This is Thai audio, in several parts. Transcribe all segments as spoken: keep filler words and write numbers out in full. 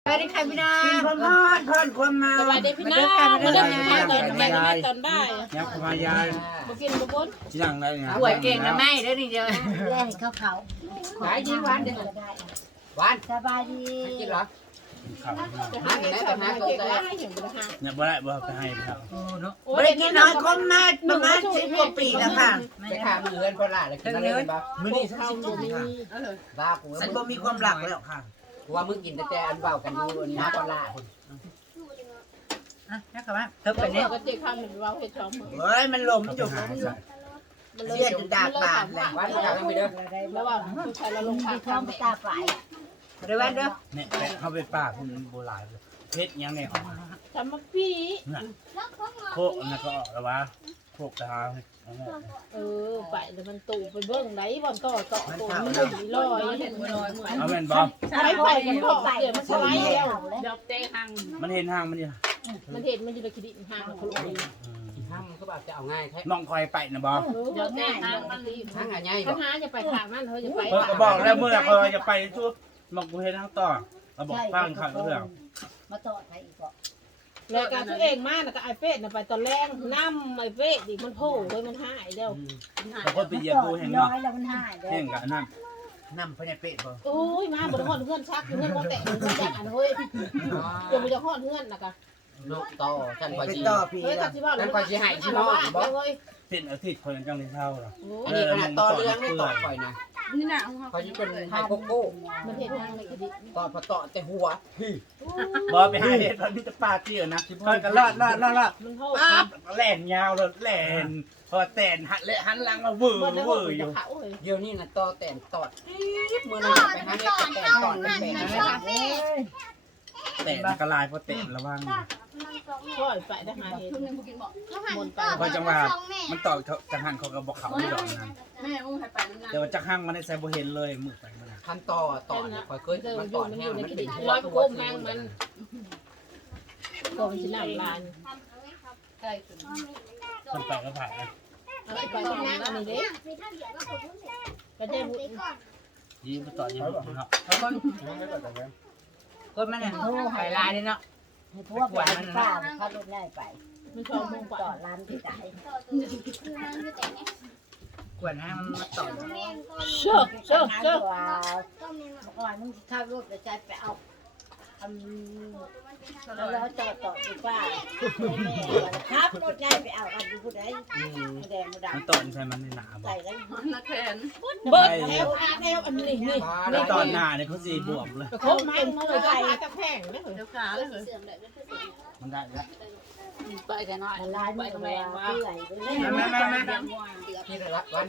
สวัสดีค่ะพี่น้องกินความร้อนเพิ่นความเมาสวัสดีพี่น้องมาเริ่มทานตอนบ่ายตอนบ่ายยับขมายายมากินบุญที่นั่งได้เนี่ยป่วยเก่งนะแม่เด้อนี่เดียวแล่เขาเขาหายดีหวานเด้อหวานสบายดีกินเหรอข้าวจะหาไหนแต่หาตัวใจให้อย่างบ่หาเนี่ยบ่ได้บ่ไปให้เขาไม่ได้กินน้อยคมมาประมาณสิบกว่าปีแล้วค่ะไปขามือเงินพอละเลยกินอะไรบ้างมื้อนี้ฉันสิกินค่ะบ้ากูฉันบ่มีความหลักแล้วค่ะกูว่ามึงกินแต่อันเบากันอยู่น้าพอละอ่ะนะครับว่าเธอไปเป็นเนี่เนี่ย ยก็เจ๊ข้างหนึ่งเราเฮ็ดช่องมือเฮ้ยมันลมอยู่หาใส่มันเลยเสียจนดากบานเลยวันกลางไปเด้อแล้วว่าผู้ชายเราลงมีทางท้องตาฝ่ายเดี๋ยวแว่นเด้อเนี่ยไปเข้าไปป่าคุณโบราณเพชรยังเนี่ยออกทำมาพี่น่ะโคกนั่นก็ออกแล้ววะโคกตาเออไปแล้วมันตู่ไปเบิ่งไหนบ่อนต่อต่อตู่มันอยู่ลอยเอาแม่นบ่ไปไปกันต่อเดี๋ยวมันสไลด์แล้วดอกเต้หังมันเห็นห้างมันนี่มันเห็นมันอยู่ในคดีห่างเขาลงห้ามเขาบอกจะเอาง่ายแค่มองคอยไปนะบ่ดอกเต้ห่างมันห้างง่ายปัญหาจะไปทางนั้นเฮ้ยจะไปเออก็บอกแล้วเมื่อคอยจะไปชุดมองกูเห็นทางต่อเราบอกฟังเขาเรื่องมาต่อไปอีกก็รายการตัวเองมากนะก็ไอเฟสนะไปตอนแรกน้ำไอเฟสดิมันโผล่เลยมันหายเดียวแต่คนไปเหยียบกูเห็นน้เนาะอยแล้วมันหายเลยเห็นกับนั่นน้ำเพิ่นให้เป็ดบ่โอ้ยมาบนห้องเพื่อนชักเพื่อนเขาแตะเพื่อนแตะอันเฮ้ยเดี๋ยวมันจะห้องเพื่อนนะกะนกต่อฉันคอยไปจีต่อพี่เฮ้ยละตัดสิบ่าวเลยเฮ้ยเป็นอาทิตย์คนจังได้เท่าหรออันนี้ขนาดต่อเรื่องไม่ต่อคอยนะนี่น่ะคอยจะเป็นไฮโกโก้มันเห็นทางในคดีต่อพอต่อแต่หัวบอไปหาเห็ดมันมีแต่ปลาเตี้ยนะคอยกันลอดลอดลอดลอดมันโผล่ปั๊บแล่นยาวเลยแล่นพอแต่นหันเลยหันหลังมาเวอร์มันได้เวห้ออง ร์อยู่เขาเลยเดี๋ยวนี้นะต่อแต่ตอดมือนึงไปหาเห็ดแต่ตอดเป็นเป็นนะแต่นกระลายพอแต่นระวังช่วยไปได้หาเหตุมนไปพอจังหวะมันต่อจังหันเขาก็บอกเขาไม่ดอกนั้นแม่อุ้งให้ไปน้ำหนักแต่ว่าจักหังมันได้ใส่บ่เห็นเลยมือไปมันคันต่อต่อคอยเคยเจอมันอต่ยู่อมันอแห้งยู่ในมันคติดีดร้อยก้มแมงมันกองชิ้นน้ำลานมันไปก็ผ่านนะเอาไปที่นั่งอันนี้เด้ก็ได้บุญยิ้มต่อยิ้มเนาะคนมันน่ะหายลายเลยเนาะให้พวกแบบป้าเขาลดง่ายไปมันชอบมงกว่าต่อร้านที่ไหนกวนให้มันมาต่อเชื่อเชื่อเชื่อว้าวก่อนมึงข้าวรถไปใจไปเอาทำแล้วต่อต่อดีกว่าครับรถง่ายไปเอาอันนี้พูดได้แดงแดงมันต่อใส่มันในหนาบ่ใส่กันนักแขนเบิร์ดแอลแอลอันนี้นี่มันต่อหน้าเนี่ยเขาสีบวมเลยโคตรมันเลยใจตะแพงนะเดี๋ยวขาเลยเหรอมันได้แล้วไปกันหน่อยร้านมันว่าเปื่อยไปเลยมามามามาที่ละวัน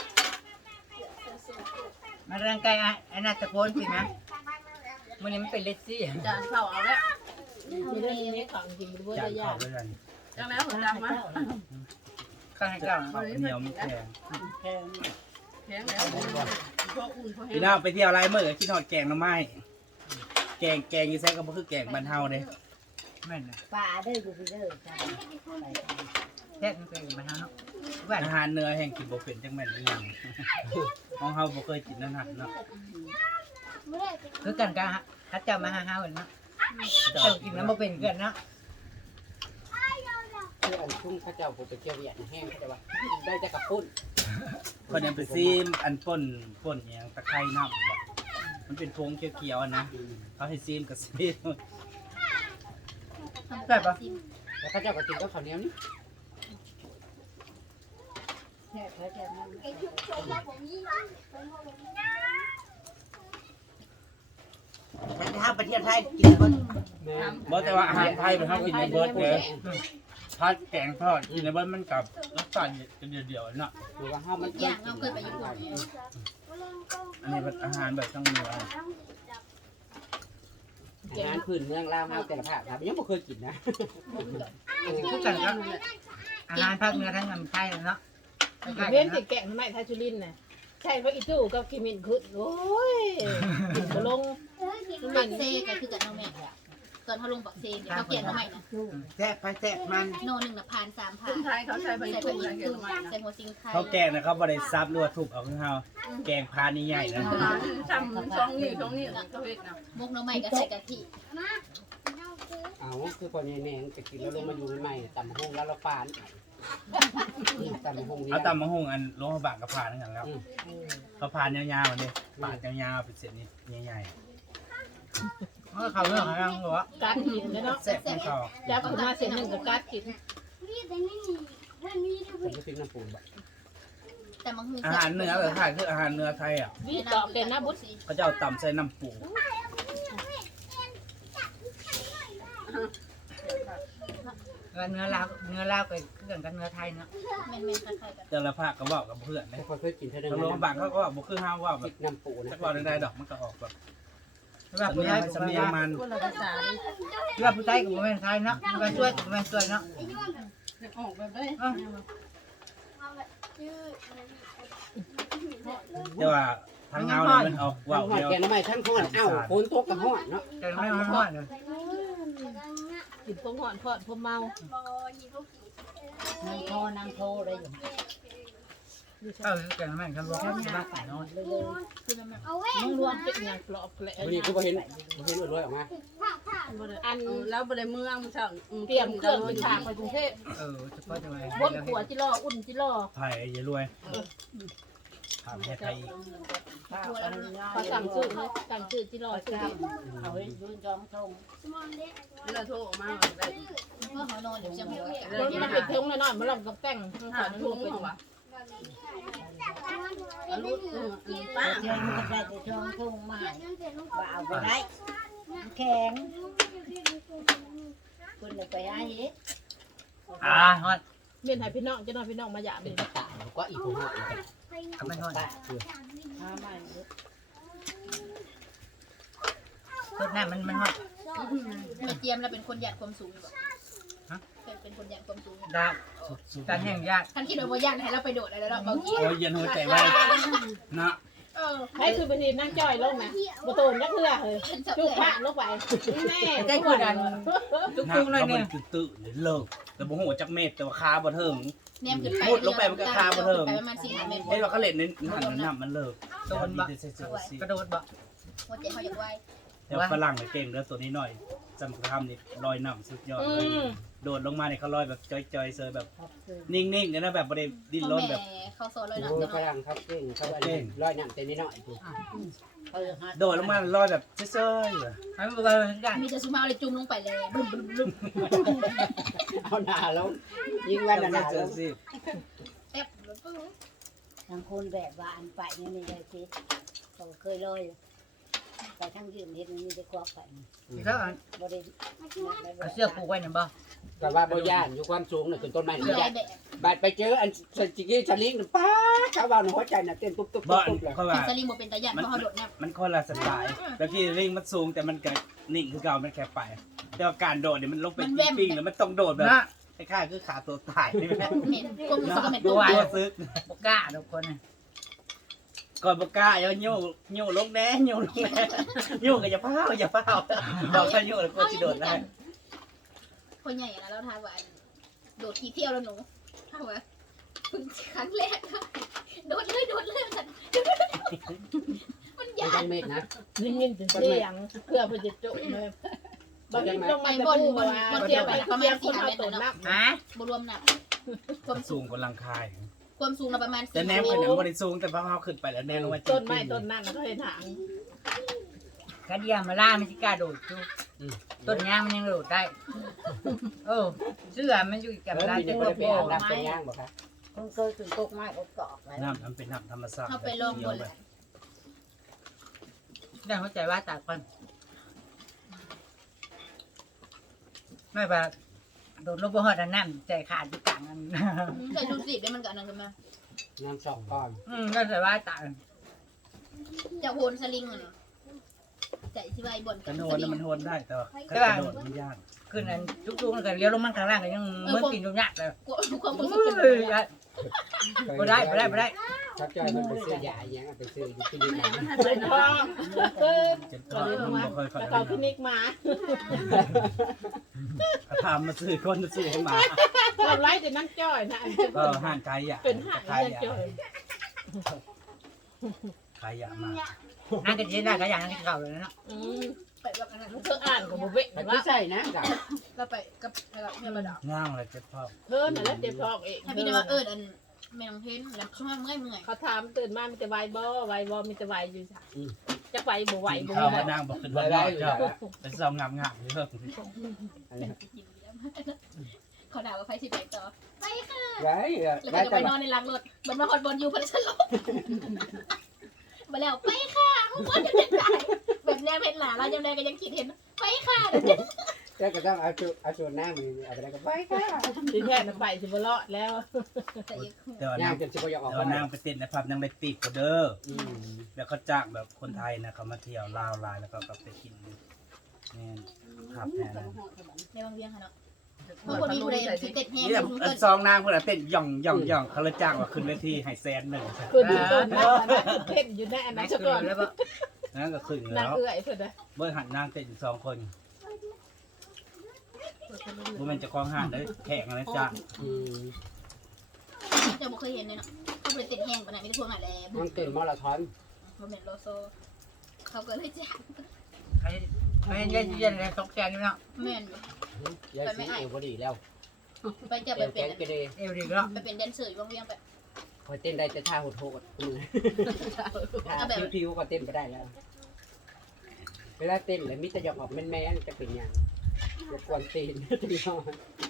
มาเรื่องไกลอ่ะไอ้น่าตะโกนสินะมันนี้มันเป็นเลสซี่จานเข่าเอาแล้วมีเรื่องนี้ของจริงด้วยจานยาเขาด้วยกันจังแล้วหัวจังมาข้างให้เจ้าเขาเหนียวมันแข็งแพงแข็งแล้วพออุ่นพอแห้พี่งน้องไปเที่ยวไรเมื่อคิดหอดแกงน้ำไม้แกงแกงยี่แซ่ก็บ่คือแกงบ้านเฮาเด้แม่นนะป่าเด้ออยู่เด้อจ้าแท้มันเป็นมาเนาะแว่นอาหารเนื้อแห้งกินบ่เป็นจังแม่นอีหยังของเฮาบ่เคยกินนั่นน่ะเนาะคือกันกะถ้าเจ้ามาหาเฮาเนาะเจ้ากินน้ำบ่เป็นเกินเนาะคืออันชุ่มข้าเจ้าผมไปเกี่ยวเหยียดแห้งเขาจะว่าได้จะกับปุ้นคนยังไปซีมอันป่นป่นอหยังตะไคร้น้ำบ่มันเป็นพงเขียวๆอะนะเขาให้ซีมกับซีมได้ปะแล้วข้าเจ้าก็กินก็ข้าวเหนียวนี่แค่แค่นั้นถ้าประเทศไทยกินคนบ่แต่ว่าอาหารไทยมันเฮากินในเบิดเด้อผัดแกงทอดกินในเบิดมันกับรสชาติเดียวๆเนาะหรือว่าห้ามันย่างเราเคยไปญี่ปุ่นอันนี้เป็นอาหารแบบต้องเหนืออาหารพื้นเมืองลาวเฮาแต่ละภาคครับยังไม่เคยกินนะคือกันก็อาหารภาคเหนือทั้งนั้นไทยเนาะเว้นติดแกงไม่ทาชุลินน่ะใช่ว่าอีตู้กับคิมินขึ้นโอ้ยกินบ่ลงมันเซ่ก็คือกับน้องแม่แหละเคตอนเขาลงปักเซนเขาเกลียดทำไมนะแทะไปแทะมันโนหนึ่งนะพันสามพัคน นไทยเขาใช้ใบใส่กุ้ผังกใส่อินเกลืตุ้อไม้ใส่หัวซิงไข่เขาแกงนะเขาบ่ได้ซับหรือว่าทุบเอาคือเฮาแกงพานี่ใหญ่นะจำช่องนี้ช่องนี้เขาเห็นนะมุกน้ำใหม่ก็ใส่กะทิเอาคือพอแน่ๆจะกินแล้วลงมาอยู่ใหม่ๆตำห้องแล้วเราปานตำห้องนี้เอาตำมะฮงอันโลหะบางกับผ่านนั่นกันแล้วเขาผ่านยาวๆนี่ปาดยาวๆเป็นเศษนี้ใหญ่เขาเขาเรื่องอะไรหรอกัดกินแล้วเนาะๆแซ่บของเขาแล้วขึ้นมาเส้นหนึ่งก็กัดกินผมก็พริกน้ำปูนบ่แต่บางทีอาหารเหนือแบบไทยคืออาหารเหนือไทยอ่ะวิดอกเกนนะบุตรเขาจะเอาตำใส่น้ำปูเนื้อลาวเนื้อลาวกับเครื่องกันเนื้อไทยเนาะเมนเมนคล้ายๆกันแต่ละภาคก็เว่ากับเพื่อนแต่นะพอเคยกินเท่านั้นทางโลหะบางเขาก็ว่าบ่คือเฮาว่าพแบริบกน้ำปูนะจักว่าได้ดอกมันก็ออกแบบแบบสำผู้เนียชายงกับสำเนียงมันคนละภาษาดิแบบผู้ชายกับผู้แม่ไทยเนาะผู้แม่ช่วยกับผู้แม่ช่วยเนาะออกแบบได้แต่ว่าทางเงาเนี่ยมันออกว่าว่าวหอดเดียวแกงน้ำใหม่ทั้งหอดเอ้าโคนโต๊ะกับหอดเนาะแต่ไม่มาหอดเลยกินพงหอนพอดพมเมานางโทนางโทเลยอยู่เออแกงแม่งทำรวมกันบ้าใส่น้อยมึงรวมเป็นอย่างกรอบแหละวันนี้คือพอเห็นพอเห็นรวยออกมาอันแล้วบริเมืองมันช่างเตรียมเครื่องไปฉากไปกรุงเทพเออเฉพาะจังไรบนขัวจิล่ออุ่นจิล่อไผ่อย่ารวยถามแค่ไทยอีกเขาสั่งซื้อไหมสั่งซื้อจิล่อซื้อเอาไว้ยืนจองทงเราโทรออกมาได้ก็เขานอนอยู่เชียงใหม่รถมันเป็นเทงน้อยๆมันลำกับแต่งทั้งหาขาทั้งทุ่ลูงกเป็นเหรอวะลูกป้าเจ้ามันได้แต่จองทงมาว่าเอาไปได้แข็งคุณเลยไปให้เฮ็ดอ่าฮอดเมียนให้พี่น้องจะนอนพี่น้องมาหยาบเป็นนี่ตาก็อีกคนหอดทำไม่ฮอดตาคือหามาต้นหน้ามันมันฮอดไปเจียมแล้วเป็นคนหยาดความสูงอยู่เป็นคนหยาดความสูงดาบการแห่งยากท่านคิดว่าบ่ย่านให้เราไปโดดอะไรแล้วบางทีโอ้ยเย็นหัวใจไว้เนาะเออให้คือไปทีนั่งจ้อยลงนะประตูนักเรือเฮ้ยจุกพระลงไปแม่ใจกดอันจุกน้ำจุกเลยเขาเนี่มัยนตื้อๆเลยเลิกแต่บ่ฮู้จักเม็ดแต่ว่าคาบ่เทิงแนมขึ้นไปไปประมาณสี่ห้าเมตรเอ้ยว่าเขาเล่นในหันน้ำมันเลิกโดนบะดีแต่เสียๆกระโดดบะหัวใจเขาอยากไหวแต่ฝรั่งเนี่ยเก่งแล้วตัวนี้หน่อยจำกระทำนี่ลอยน้ำสุดยอดอืเลยมโดดลงมาเนี่ยเขาลอยแบบจอยๆเซยแบบนิ่งๆกันนะแบบบริดิ้นพ่รอนแบบแม่เขาโซเลยนะโอ้ฝรั่งครับเก่งเขาร้อยน้ำเต็มนิดหน่อยเขาหาโดดลงมาลอยแบบเซยๆเลยให้มันก็ยากมีแต่ซูมาเลยจุ่มลงไปเลยบึ้มบึ้มบึ้มเอาหน้าแล้วยิงแว่นหน้าเซแล้วยสิแป๊บทางคนแบบว่าอันไปนี่นี่เลยคิดเขาเคยลอยไปทั้งยืนเห็นนี่จะควักไปที่เขาบ่ได้เอาเสื้อผูกไว้เนี่ยบ่แต่ว่าบ่ย่านอยู่ความสูงน่ะขึ้นต้นไม้มีบ่หย่าลาน ยแบบบาดไปเจออันสจิกี้ชลิงป้าชาวบ้านหัวใจน่ะเต้นตุ๊บตุ๊บบ่ตุ๊บเลยเขาว่าสลิงบ่เป็นตาหยาดเพราะเขาโดดน้ำมันคนละสไตล์แล้วที่ลิงมันสูงแต่มันก็นิ่งคือเก่ามันแค่ไปแต่ว่าการโดดเนี่ยมันลงไปปิ้งๆแล้วมันต้องโดดแบบนะคล้ายๆคือขาตัวตายนี่แหละเห็นก้มมือก็เหม็นตัตัว วตัวซึกบกล้าทุกคนก่อนบกล้าอย่าโยกโยกลงแน่โยกลงแน่โยกก็อย่าเฝ้าอย่าเฝ้าบอกถ้าโยกแล้วก็จะโดดได้คนใหญ่นะแล้วทายว่าโดดขี่เที่ยวแล้วหนูทายว่าครั้งแรกโดดเลยโดดเลยมันมันไม่ยาต้กองเม็ดนะยิงยิงถึงเสียงเพื่อเพื่อจะจุเลยบางทีลงไปมาบจะนพูดบนว่าบนเทีเที่ยยบวไปไปประเทีมาย ณบคสี่นห้าเอาเมตรตุ่นเนาะนับฮะบรวมหนักความสูงกว่าลังคายความสูงเราประมาณแต่สี่แนเมมตเป็นรบริสูงแต่พอเขาขึ้นไปแล้วแนมลงมาจริงต้นไม้ต้นนั้นก็เห็นหางกระเดียมาล่ามันสิกล้าโดดจุต้นยางมันยังโดดได้เออเสื้อมันอยู่กับเออลายมีจะแต่โดคนดไปโบอาบน้ำไปย่างบ่ครับคนเคยถึงตกไม้อบกอกไว้น้ำมันเป็นน้ำธรรมชาติเขาไปลงบนเลยได้เข้าใจว่าตากคนไม่แบบโดดลงบนหอดน้ำใจขาดอยู่กลางอันใส่ชุดสีได้มันกับนั่นกันมาน้ำสองก้อนอืมก็ใส่ว่าตากจะโหนสลิงอ่ะใจที่ไว้บนกกัระบโดสดลิงมันโหนได้แต่ว่ากระโดดมันยากขึ้นอันจุกๆแล้วก็เลี้ยวลงมันข้างล่างก็ยังเหมือนกินตรงนี้เลยความรู้สึกเฮ้เป็นยบ่ได้บ่ได้บ่ได้เขาจอยมันไปซื้อยาอย่างไปซื้ออยู่ที่นี่มันให้เจ็บไปท้องเพิ่นเจ็บก็ท้องเลยมันมาบ่ค่อยฝันแล้วเขาพินิกมาถามมาซื้อคนมาซื้อให้มาเราไล่แต่นั่นจ้อยนะอันจะก็ห่างไกลอ่ะเป็นห่างไกลนั่นอ่ะจ้อยไกลอ่ะมานั่งกันเช่นได้ก็อย่างนั้นเก่าเลยเนาะอืมไปแบบนั้นเธออ่านกับโบเบ้มันว่าใช่นะจ้ะเราไปกับไปกับเมียมาดอกง่างเลยเจ็บท้องเพิ่นน่ะแล้วเจ็บท้องเองถ้าพี่ได้ว่าเอออันแม่น้องเพนแล้วช่วงเมื่อยเมื่อยเขาถามตื่นมามีแต่ไหวบ่ไหวบ่มีแต่ไหวอยู่จ้ะจะไหวบ่ไหวบ่เข้าไหวมานั่งบอกขึ้นได้ว่าได้ได้อยู่จ้ะแล้วเป็นซองงามงามเยอะเขาด่าว่าไฟสิบแปดต่อไปค่ะได้แล้วได้ก็จะแต่ไปนอนในหลังรถบนมาคอนบนอยู่พันสลบมาแล้วไปค่ะมึงว่าจะเป็นไรแบบแนวเพนหลาเรายังได้ก็ยังคิดเห็นไปค่ะเดี๋ยวแต่ก็ต้องเอาจุเอาส่วนหน้ามือเอาไปได้ก็ไปค่ะที่แท้น่ะไปสิบ่รอดแล้วเดี๋ยวย่างนั่งจนสิบ่อยากออกเดี๋ยวมานั่งไปเต้นในผับนั่งไปปีกก็เด้ออืมแล้วเขาจ้างแบบคนไทยนะเขามาเที่ยวลาวลายแล้วก็กลับไปกินนี่ครับแน่นะในบางเวียงค่ะเนาะเมื่อคนมีผู้ใดสิเต็ดแห้งนี่คุณแบเกิบนซองนางเพื่อนเต้นย่องย่องย่องเขาเลยจ้างว่าขึ้นเวทีให้แสนหนึ่งคือดูต้นนะเพ่นอยู่ในอันนั้นซะก่อนแล้วก็นั่นก็ขึ้นนาแล้งวเอื้อยเพิ่นน่ะเมื่อหันนางเต้นอยู่สองคนว่ามันจะคล้องหันเลยแข่งอะไรจ้างอืมเจ้าบ่เคยเห็นเลยเนาะเขาเป็นเต็ดแห้งปานนั้นมีแต่พวกนั้นแหละมันตื่นมาราธอนบ่แม่นโลโซเขาก็เลยจ้างไอ้ไอ้ยันยันอะไรตกใจนี่เนาะแม่นยายสีเอวพอดีแล้วไปจะเอไปวเป็แกนงกระเดยเอวดีก็ไปเป็นแดนเซอร์อยู่บางเวียงไปพอเต้นได้แต่ท่าโหดโหดมือท่าพิวๆก็เต้นไปได้แล้ว เวลาเต้นเลยมิตรยอกออกแม่นๆจะเป็นยังจะกวนตีนจะนอน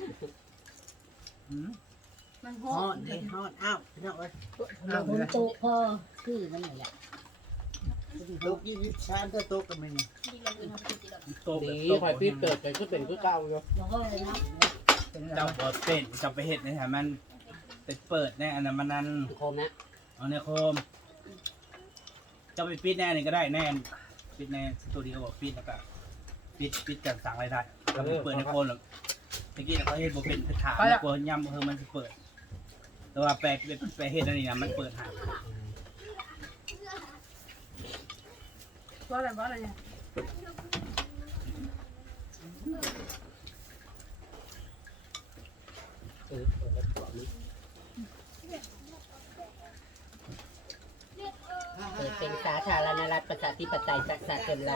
มันโหฮอดดเลยฮอดอ้าวพี่น้องเอ้ยคนโตพอคือมันนี่แหละตกยี่สิบชานก็ตกกันไหมเนี่ยดีเราคือทำกิจกรรมโตแบดีบคอยปี๊บเกิดแต่ก็เป็นก็เก่าอยู่บ่เฮ้ยเนาะเจ้าเปิดเป็นเจ้าไปเห็ดในแถวมันเป็นเปิดแน่อันนั้นมันนั่นโคมนะเอาในโคมเจ้าไปปิดแน่นี่ก็ได้แน่ปิดในสตูดิโอปิดแล้วก็ปิดปิดจากสั่งอะไรได้ก็เปิดในโคมหรอกเมื่อกี้เขาเห็นบอกเป็นถามกลัวยำเออมันจะเปิด แต่ว่าแปลไปเห็ดอันนี้นะมันเปิดหาว่าอะไรว่าอะไรเนี่ยเออเออตัวนี้เปิดเป็นสาธารณรัฐประชาธิปไตยประชาชนลาว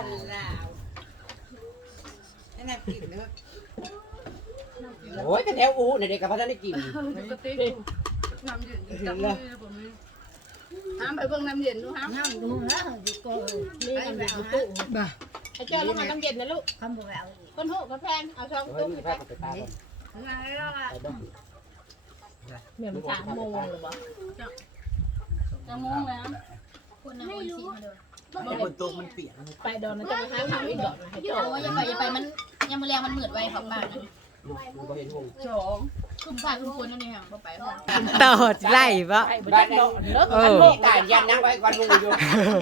นั่นน่ะกินเนื้อโอ้ยแต่แถวอูในเด็กกับพระท่านได้กินปกติน้ำเย็นจับมือผมนี่ห้ามไปเบิ่งน้ำเย็นดูห้ามน้ำดูนะอยู่ก็มีอันอยู่ตู้ไอ้เจ้าลงมาน้ำเย็นนะลูกคำบ่เอาคนหูก็แพงเอาช่องเฮ้ยตุ้มมีไปภาพไปตาคนไงล่ะไปบ้างเหมือนสามโมงหรือเปล่าจะงงแล้วคนนั้นคนซีมาเด้อเพราะคนตกมันเปียกไปดอนนั้นจะไปหาข่าวอีกดอกให้พี่เจ้าบอกว่าอย่าไปอย่าไปมันยังมือแรงมันมืดไว้เขาบ้านนะมันก็เห็นหงสองคุมผ้าคุมคนนั่นเองบ่ไปห้องต่อไล่ปะไปบ่ได้ดอกเลิกเอกันอโลกตายันนั่งไว้ก่อนมึงอยู่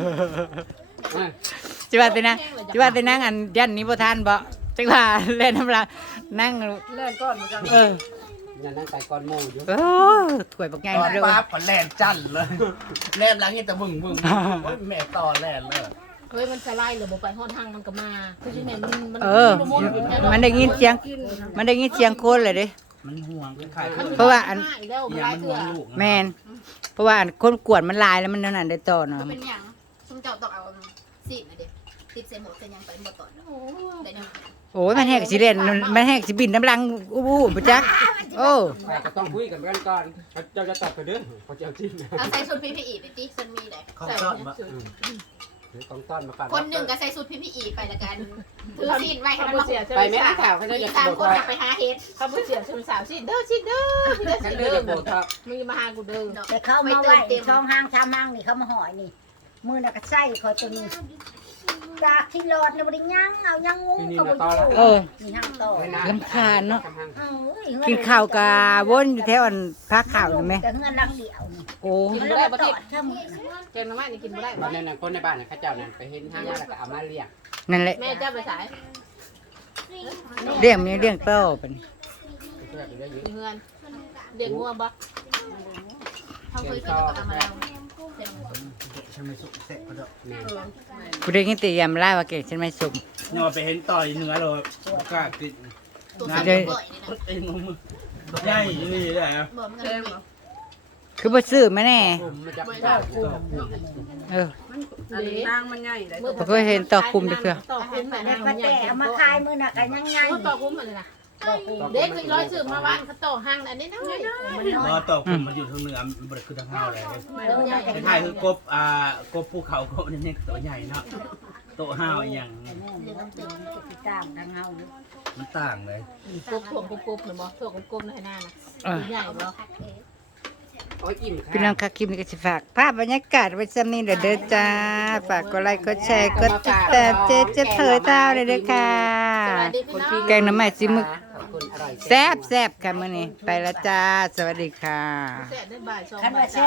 จิว่าแต่นะจิว่าแต่นั่งอันยันนี้บ่ทันบ่จังว่าเล่นน้ำลายนั่งแรกก้อนมันจะเออยันนั่งใส่ก่อนโม่อยู่โอ้ถวยบักใหญ่ตอนเด้อปั๊บก็แล่นจันเลยแล่นหลังนี่แต่บึ้งบึ้งโอ้ยแม่ต่อแล่นเลยเฮ้ยมันสไลด์หรือบ่ไปห้องทางมันก็มาคือที่ไหนมันมันเออ มันได้ยินเสียง มันได้ยินเสียงคนเลยเด้มันห่วงเป็นไข่เพราะว่าอันแล้วอมันย่างไล่มันเถื่ห่วองลูกแมนเพราะว่าอันคนกวดมันลายแล้วมันนั่นได้ต่อเนาะก็เป็นอย่างซุ่มเจ้าต้องเอาสีนะเด็กติดเซมหมดเซนยังไปบ่ต่อแต่ยังโอ้ยมันแหกสิเล่นมันแหกสิบินน้ำลังอู้บูบ่จักโอ้ไปก็ต้องคุยกันกันก่อนเจ้าจะตอบกันเด้อเขาจะเอาจิ้มเอาใส่ชุด พี พี อี ไปติฉันมีแหละเขาใส่ซ่อนมาหรือต้องต้อนมาก่อนคนหนึ่งก็ใส่ชุด พี พี อี ไปละกันถือซีนไว้ให้เขามันบ่มาเสียไปไหมข่าวเขาจะอีอยากสามโดคนดกลับไปหาเฮ็ดเขาบ่เสียชนสาวสิเด้อสิเด้อสิเด้อฉันสิเด้อเด้อจะโดดครับมึงอย่ามาหากูเด้อแต่เขามาไว้ช่องห้างชามห้างนี่เขามาหอยนี่มือน่ะก็ใส่คอยตัวนี้จากที่หลอดเนี่ยบ่ได้ยั้งเอายังงงเขาบ่อยู่เออนี่ห้างต่อลำคาญเนาะเอ้ยกินข้าวกะวนอยู่แถวอันพักข้าวนี่แม่แต่เงินรังเดียวนี่โอ้มันเลยบ่ตอดถ้ามึงแกงน้ำมันนี่กินบ่ได้วับ่นนั้นคนในบ้านเขาเจ้านั่นไปเห็นห้างแล้วก็เอามาเลี้ยงนั่นแหละแม่เจ้าไปสายเรื่องมีเรื่องโตเป็นเพื่อไปได้เยอะเงินเด็กงัวบ่เขาเคยกินกับอามาแล้วฉันไม่สุกแซ่บเขาดอกแม่เออกูได้ยินแต่ยำล่าว่าเก่งฉันไม่สมเนี่ยไปเห็นต่อยเนื้อเลยกล้ากินตัวสั่นตัวก่อยนี่นะเอ็งงมือใหญ่นี่แหละบอกมันแดกันงเหรอคือบ่ซื้อมาแน่ผมมันจะไม่ต่ได้อเออมันอันนางมันใหญ่เลยบ่เคยเห็นต่อคุมเด้อเพื่อต่อคุมแต่แต่ในประเทศเอามาขายมื้อน่ะก็ยังไงต่อคุมอะไรนะเด็กร้อยสืบมาบ้านเขาต่อห้างอันนี้น้อยเพราะต่อผมมันอยู่ทางเหนือมันบริคือทางเฮาเลยไม่เอได้อใหญ่น่าจะไทยคือกบอ่ากบภูเขากบนี่ตัวใหญ่เนาะโตห้าวอย่างเรื่องน้ำตึงจะติดตามทางเฮาอยู่มันต่างเลยกบถ่วงกบๆหรือบ่ถ่วงกบๆในหน้านะเออใหญ่บ่โอ้ยอิ่มพี่น้องค่ะคลิปนี้ก็สิฝากภาพบรรยากาศไว้ซ้ำนี้เด้อเด้อจ้า ฝากกดไลค์กดแชร์กดติดตามเจ๊เจ๊เผยเต้าเลยเด้อค่ะสวัสดีพี่น้องแกงหน้ำไม้ซิมึกขอบคุณอร่อยแซ่บแซ่บค่ะมื้อนี้ไปและจ้า สวัสดีค่ะแซ่บได้บ่ายสองคันบ่าว่าย แซ่